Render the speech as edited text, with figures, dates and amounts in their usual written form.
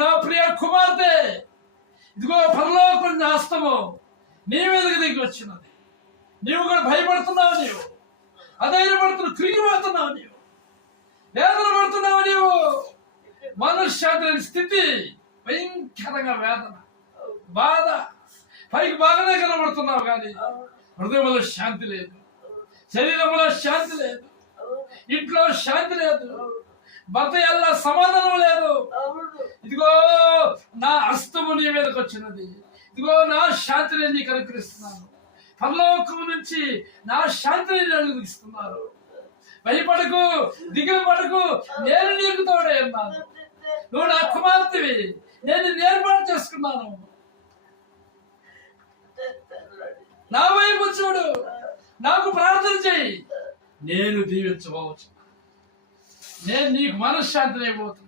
నా ప్రియ కుమార్తె, ఇదిగో పరలోకం హస్తము నీ మీదకి దిగి వచ్చినది. నీవు కూడా భయపడుతున్నావు, నీవు అధైర్యపడుతున్నావు, కృంగిపోతున్నావు, నీవు వేదన పడుతున్నావు, నీవు మనశ్శాంతి లేని స్థితి, భయంకరంగా వేదన, బాధ. పైకి బాగానే కనబడుతున్నావు కానీ హృదయంలో శాంతి లేదు, శరీరంలో శాంతి లేదు, ఇంట్లో శాంతి లేదు, భర్త ఎలా సమాధానం లేదు. ఇదిగో నా హస్తము నీ మీదకి వచ్చినది, ఇదిగో నా శాంతిని నీకు అనుగ్రహిస్తున్నాను, పరలోకము నుంచి నా శాంతిని అనుగ్రహిస్తున్నారు. భయపడకు, దిగులు పడకు, నేను నీకు తోడే ఉన్నాను. నువ్వు నా కుమార్తెవి, నేను ఏర్పాటు చేసుకున్నాను. నా వైపు చూడు, నాకు ప్రార్థన చేయి, నేను దీవించవచ్చు, నేను నీకు మనశ్శాంతిని ఇవ్వబోతున్నాను.